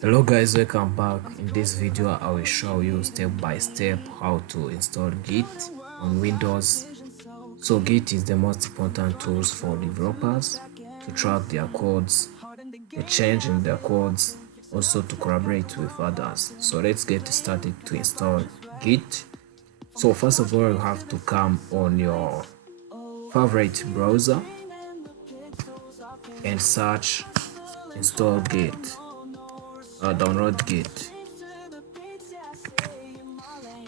Hello guys, welcome back. In this video I will show you step by step how to install Git on Windows. So Git is the most important tools for developers to track their codes, to change in their codes, also to collaborate with others. So let's get started to install Git. So first of all, you have to come on your favorite browser and search install Git or download Git.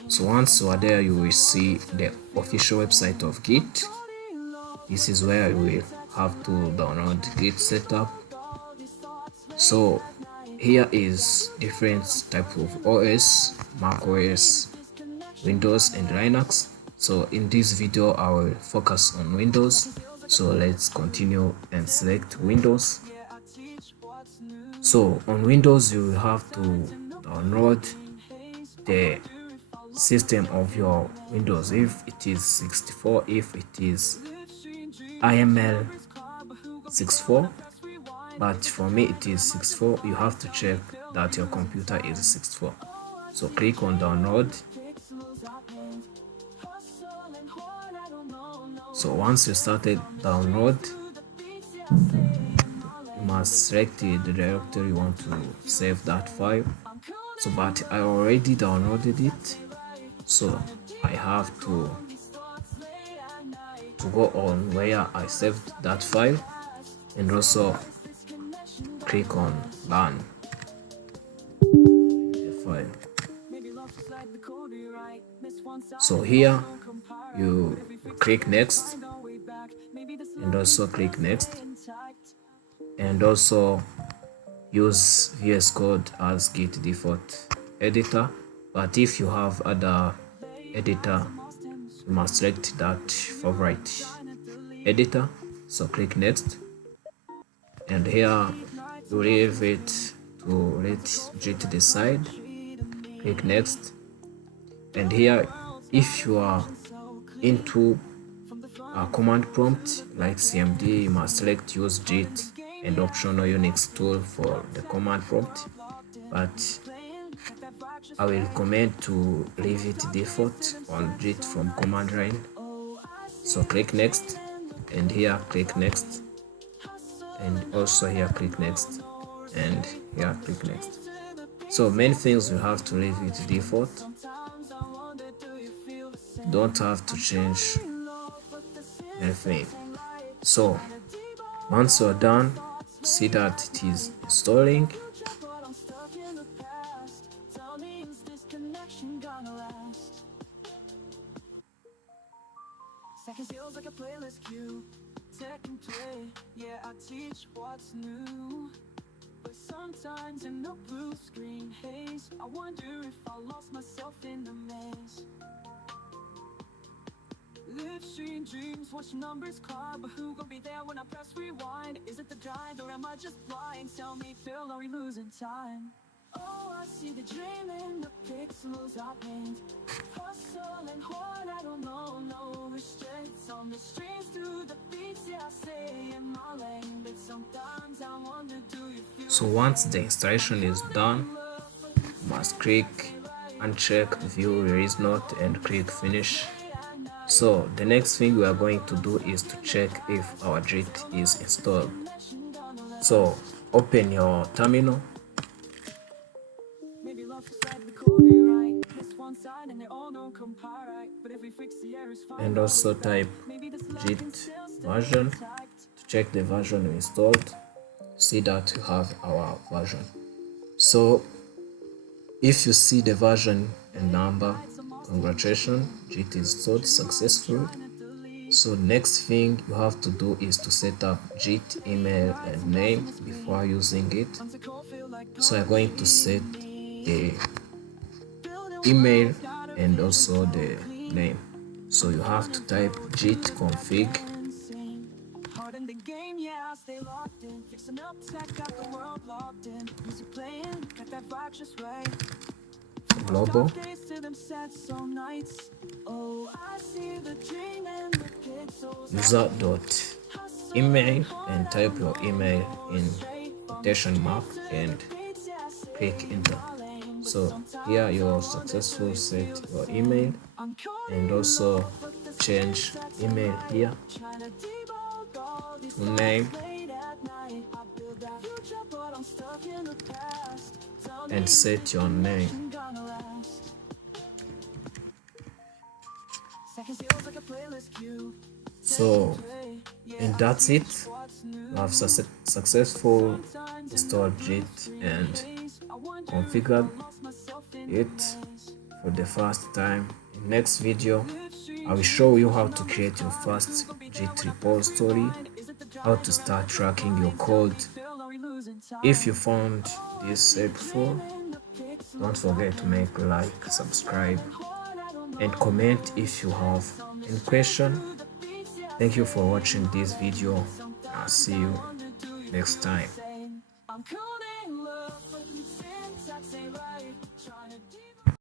So once you are there, you will see the official website of Git. This is where you will have to download Git setup. So here is different type of OS, macOS, Windows and Linux. So in this video I will focus on Windows. So let's continue and select Windows. So on Windows you will have to download the system of your Windows, if it is 64, if it is IML 64, but for me it is 64. You have to check that your computer is 64. So click on download. So once you started download, you must select the directory you want to save that file. So but I already downloaded it, so I have to go on where I saved that file and also click on run the file. So here you click next and also click next and also use VS Code as Git default editor, but if you have other editor you must select that favorite editor. So click next and here you leave it to let Git decide. Click next and here if you are into a command prompt like CMD, you must select use Git and optional Unix tool for the command prompt, but I will recommend to leave it default on Git from command line. So click next and here click next and also here click next and here click next. So main things you have to leave it default, don't have to change anything. So once you're done, see that it is installing. Seconds feels like a playlist queue. Second play, yeah, I teach what's new. But sometimes in the blue screen haze, I wonder if I lost myself in the maze. Live stream dreams, watch numbers climb, but who gon' be there when I press rewind? Is it the grind or am I just blind? Tell me, Phil, are we losing time? Oh, I see the dream in the pixels I paint. Hustle and hoard, I don't know, no restraints on the streets through the beats, yeah, I stay in my lane. But sometimes I wonder, do you feel? So once the installation is done, you must click uncheck view release note and click finish. So the next thing we are going to do is to check if our Git is installed. So open your terminal and also type Git version to check the version installed. See that you have our version. So if you see the version and number, congratulations, Git is installed successfully. So next thing you have to do is to set up Git email and name before using it. So I'm going to set the email and also the name. So you have to type git config global user.email and type your email in quotation mark and click enter. So here you have successfully set your email, and also change email here to name and set your name. So, and that's it. You have successful installed Git and configured it for the first time. In next video, I will show you how to create your first Git repository, how to start tracking your code. If you found this helpful, don't forget to make like, subscribe, and comment if you have any question. Thank you for watching this video. I'll see you next time.